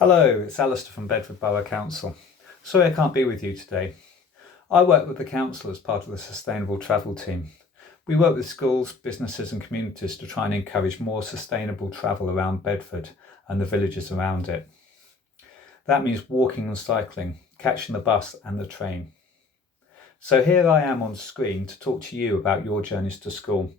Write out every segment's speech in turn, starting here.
Hello, it's Alistair from Bedford Borough Council. Sorry I can't be with you today. I work with the council as part of the sustainable travel team. We work with schools, businesses and communities to try and encourage more sustainable travel around Bedford and the villages around it. That means walking and cycling, catching the bus and the train. So here I am on screen to talk to you about your journeys to school.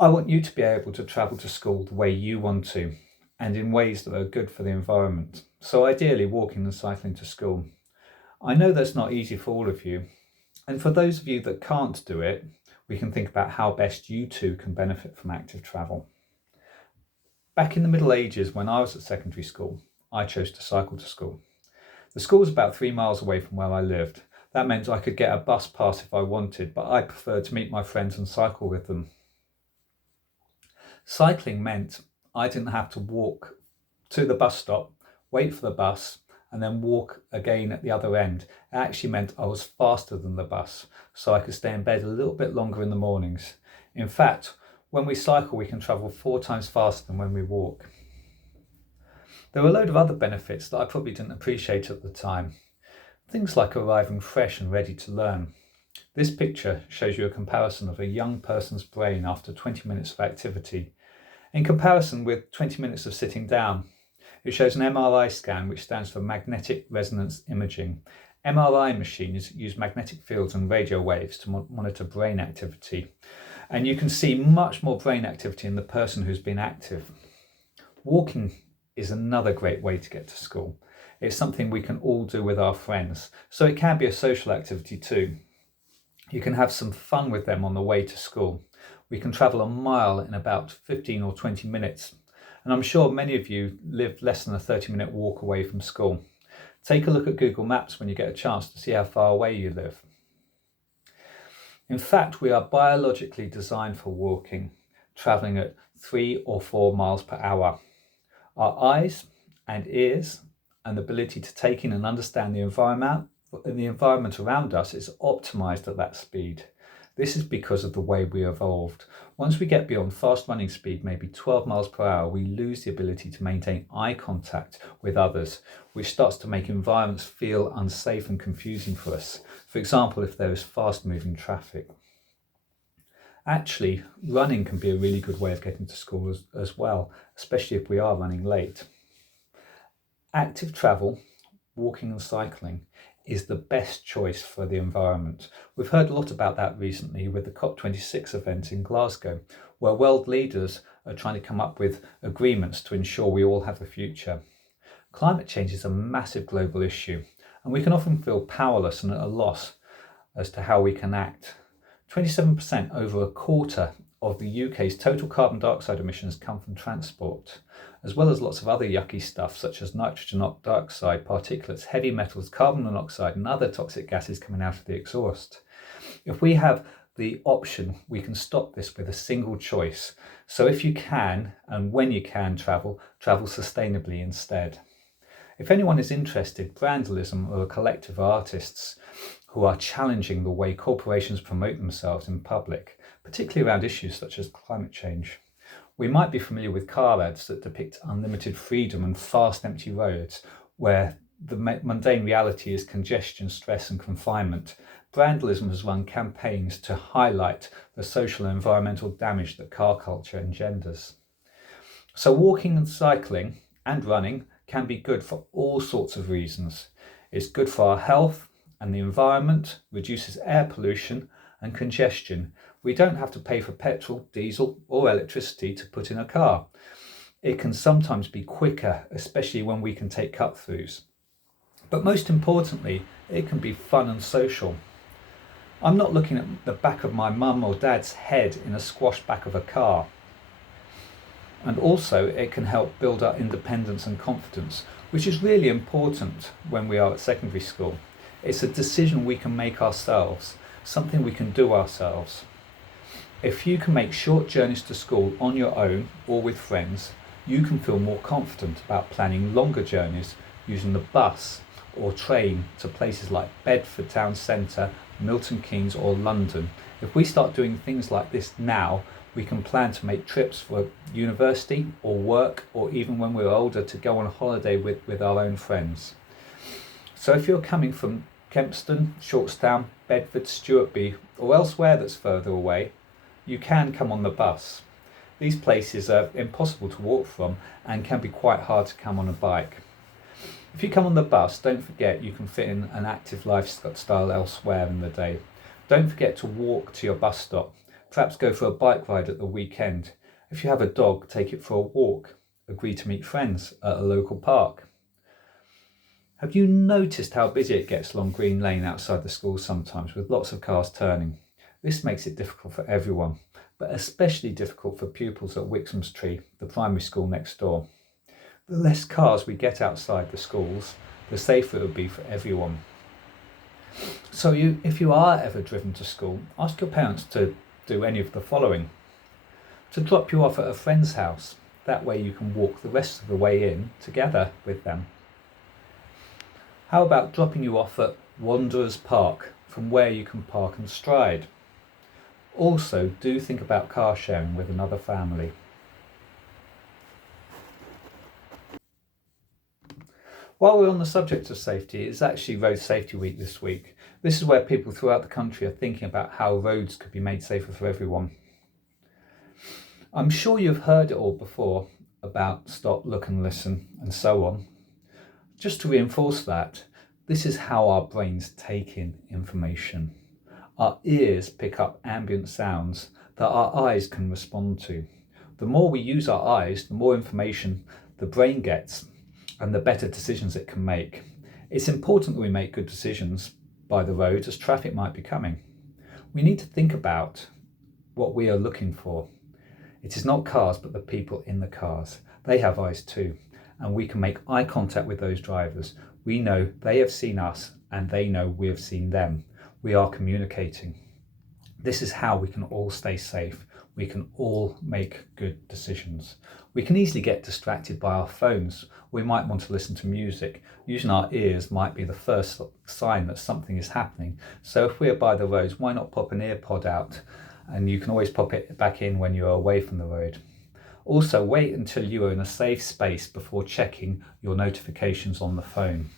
I want you to be able to travel to school the way you want to, and in ways that are good for the environment. So ideally walking and cycling to school. I know that's not easy for all of you. And for those of you that can't do it, we can think about how best you too can benefit from active travel. Back in the Middle Ages, when I was at secondary school, I chose to cycle to school. The school was about 3 miles away from where I lived. That meant I could get a bus pass if I wanted, but I preferred to meet my friends and cycle with them. Cycling meant I didn't have to walk to the bus stop, wait for the bus, and then walk again at the other end. It actually meant I was faster than the bus, so I could stay in bed a little bit longer in the mornings. In fact, when we cycle, we can travel 4 times faster than when we walk. There were a load of other benefits that I probably didn't appreciate at the time. Things like arriving fresh and ready to learn. This picture shows you a comparison of a young person's brain after 20 minutes of activity in comparison with 20 minutes of sitting down. It shows an MRI scan, which stands for magnetic resonance imaging. MRI machines use magnetic fields and radio waves to monitor brain activity. And you can see much more brain activity in the person who's been active. Walking is another great way to get to school. It's something we can all do with our friends, so it can be a social activity too. You can have some fun with them on the way to school. We can travel a mile in about 15 or 20 minutes. And I'm sure many of you live less than a 30-minute walk away from school. Take a look at Google Maps when you get a chance to see how far away you live. In fact, we are biologically designed for walking, travelling at 3 or 4 miles per hour. Our eyes and ears and the ability to take in and understand the environment around us is optimised at that speed. This is because of the way we evolved. Once we get beyond fast running speed, maybe 12 miles per hour, we lose the ability to maintain eye contact with others, which starts to make environments feel unsafe and confusing for us. For example, if there is fast moving traffic. Actually, running can be a really good way of getting to school as well, especially if we are running late. Active travel, walking and cycling, is the best choice for the environment. We've heard a lot about that recently with the COP26 event in Glasgow, where world leaders are trying to come up with agreements to ensure we all have a future. Climate change is a massive global issue, and we can often feel powerless and at a loss as to how we can act. 27%, over a quarter of the UK's total carbon dioxide emissions come from transport, as well as lots of other yucky stuff such as nitrogen dioxide, particulates, heavy metals, carbon monoxide and other toxic gases coming out of the exhaust. If we have the option, we can stop this with a single choice. So if you can, and when you can travel sustainably instead. If anyone is interested, Brandalism are a collective of artists who are challenging the way corporations promote themselves in public, particularly around issues such as climate change. We might be familiar with car ads that depict unlimited freedom and fast, empty roads, where the mundane reality is congestion, stress and confinement. Brandalism has run campaigns to highlight the social and environmental damage that car culture engenders. So walking and cycling and running can be good for all sorts of reasons. It's good for our health and the environment, reduces air pollution and congestion. We don't have to pay for petrol, diesel or electricity to put in a car. It can sometimes be quicker, especially when we can take cut-throughs. But most importantly, it can be fun and social. I'm not looking at the back of my mum or dad's head in a squash back of a car. And also it can help build our independence and confidence, which is really important when we are at secondary school. It's a decision we can make ourselves, something we can do ourselves. If you can make short journeys to school on your own or with friends, you can feel more confident about planning longer journeys using the bus or train to places like Bedford Town Centre, Milton Keynes or London. If we start doing things like this now, We can plan to make trips for university or work, or even when we're older to go on holiday with our own friends. So if you're coming from Kempston, Shortstown, Bedford, Stuartby, or elsewhere that's further away, you can come on the bus. These places are impossible to walk from and can be quite hard to come on a bike. If you come on the bus, don't forget you can fit in an active lifestyle elsewhere in the day. Don't forget to walk to your bus stop. Perhaps go for a bike ride at the weekend. If you have a dog, take it for a walk. Agree to meet friends at a local park. Have you noticed how busy it gets along Green Lane outside the school sometimes, with lots of cars turning? This makes it difficult for everyone, but especially difficult for pupils at Wixams Tree, the primary school next door. The less cars we get outside the schools, the safer it will be for everyone. So if you are ever driven to school, ask your parents to do any of the following. To drop you off at a friend's house. That way you can walk the rest of the way in together with them. How about dropping you off at Wanderers Park, from where you can park and stride? Also, do think about car sharing with another family. While we're on the subject of safety, it's actually Road Safety Week this week. This is where people throughout the country are thinking about how roads could be made safer for everyone. I'm sure you've heard it all before about stop, look and listen and so on. Just to reinforce that, this is how our brains take in information. Our ears pick up ambient sounds that our eyes can respond to. The more we use our eyes, the more information the brain gets and the better decisions it can make. It's important that we make good decisions by the road, as traffic might be coming. We need to think about what we are looking for. It is not cars, but the people in the cars. They have eyes too, and we can make eye contact with those drivers. We know they have seen us and they know we have seen them. We are communicating. This is how we can all stay safe. We can all make good decisions. We can easily get distracted by our phones. We might want to listen to music. Using our ears might be the first sign that something is happening. So if we're by the roads, why not pop an ear pod out? And you can always pop it back in when you're away from the road. Also, wait until you are in a safe space before checking your notifications on the phone.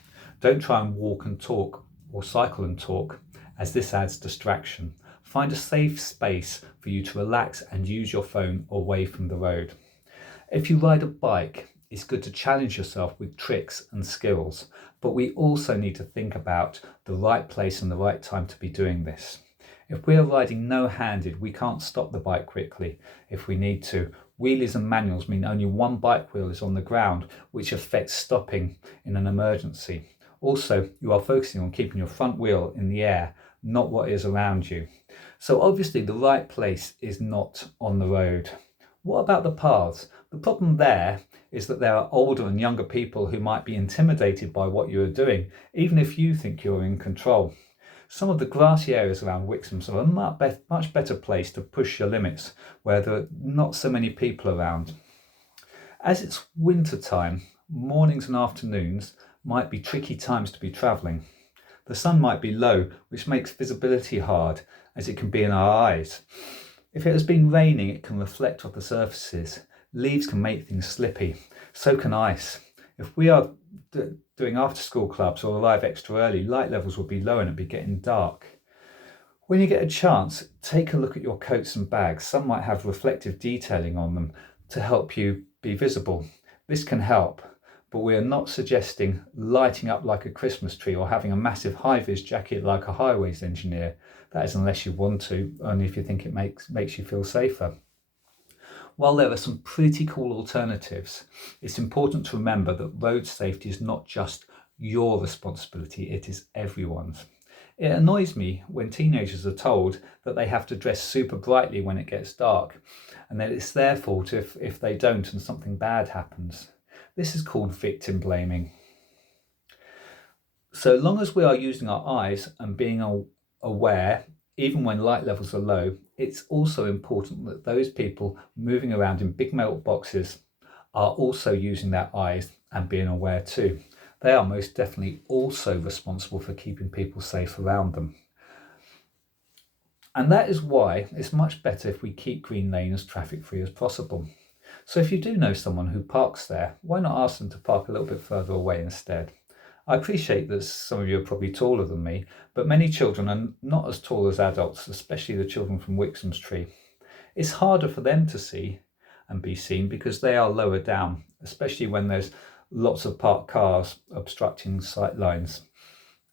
Don't try and walk and talk or cycle and talk, as this adds distraction. Find a safe space for you to relax and use your phone away from the road. If you ride a bike, it's good to challenge yourself with tricks and skills, but we also need to think about the right place and the right time to be doing this. If we are riding no-handed, we can't stop the bike quickly if we need to. Wheelies and manuals mean only one bike wheel is on the ground, which affects stopping in an emergency. Also, you are focusing on keeping your front wheel in the air, not what is around you. So obviously the right place is not on the road. What about the paths? The problem there is that there are older and younger people who might be intimidated by what you are doing, even if you think you're in control. Some of the grassy areas around Wixams are a much better place to push your limits, where there are not so many people around. As it's winter time, mornings and afternoons might be tricky times to be travelling. The sun might be low, which makes visibility hard, as it can be in our eyes. If it has been raining, it can reflect off the surfaces. Leaves can make things slippy, so can ice. If we are doing after school clubs or arrive extra early, light levels will be low and it'll be getting dark. When you get a chance, take a look at your coats and bags. Some might have reflective detailing on them to help you be visible. This can help, but we are not suggesting lighting up like a Christmas tree or having a massive high-vis jacket like a highways engineer. That is unless you want to, only if you think it makes you feel safer. While there are some pretty cool alternatives, it's important to remember that road safety is not just your responsibility, it is everyone's. It annoys me when teenagers are told that they have to dress super brightly when it gets dark, and that it's their fault if they don't and something bad happens. This is called victim blaming. So long as we are using our eyes and being aware, even when light levels are low, it's also important that those people moving around in big metal boxes are also using their eyes and being aware too. They are most definitely also responsible for keeping people safe around them. And that is why it's much better if we keep Green Lane as traffic free as possible. So if you do know someone who parks there, why not ask them to park a little bit further away instead? I appreciate that some of you are probably taller than me, but many children are not as tall as adults, especially the children from Wixams Tree. It's harder for them to see and be seen because they are lower down, especially when there's lots of parked cars obstructing sight lines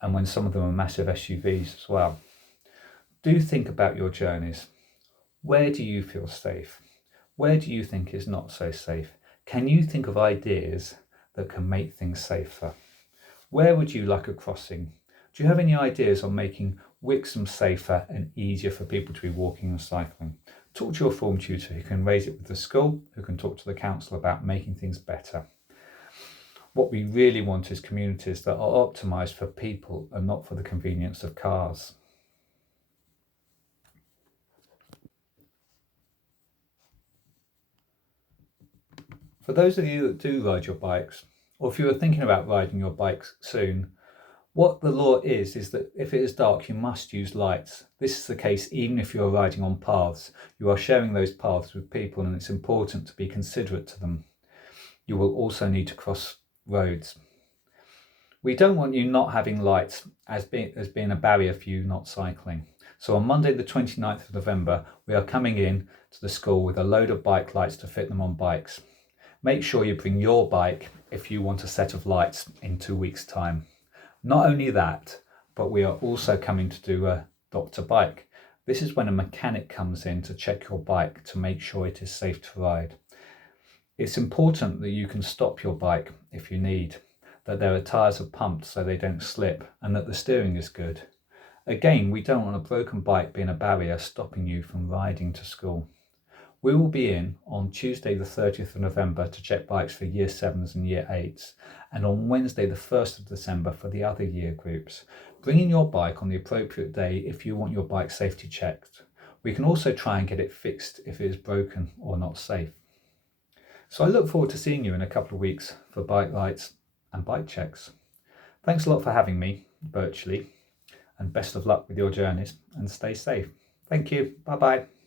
and when some of them are massive SUVs as well. Do think about your journeys. Where do you feel safe? Where do you think is not so safe? Can you think of ideas that can make things safer? Where would you like a crossing? Do you have any ideas on making Wixham safer and easier for people to be walking and cycling? Talk to your form tutor who can raise it with the school, who can talk to the council about making things better. What we really want is communities that are optimised for people and not for the convenience of cars. For those of you that do ride your bikes, or if you are thinking about riding your bikes soon, what the law is that if it is dark, you must use lights. This is the case even if you are riding on paths. You are sharing those paths with people and it's important to be considerate to them. You will also need to cross roads. We don't want you not having lights as being a barrier for you not cycling. So on Monday the 29th of November, we are coming in to the school with a load of bike lights to fit them on bikes. Make sure you bring your bike if you want a set of lights in 2 weeks' time. Not only that, but we are also coming to do a Dr. Bike. This is when a mechanic comes in to check your bike to make sure it is safe to ride. It's important that you can stop your bike if you need, that their tyres are pumped so they don't slip, and that the steering is good. Again, we don't want a broken bike being a barrier stopping you from riding to school. We will be in on Tuesday the 30th of November to check bikes for Year 7s and Year 8s, and on Wednesday the 1st of December for the other year groups. Bring in your bike on the appropriate day if you want your bike safety checked. We can also try and get it fixed if it is broken or not safe. So I look forward to seeing you in a couple of weeks for bike lights and bike checks. Thanks a lot for having me virtually, and best of luck with your journeys and stay safe. Thank you. Bye bye.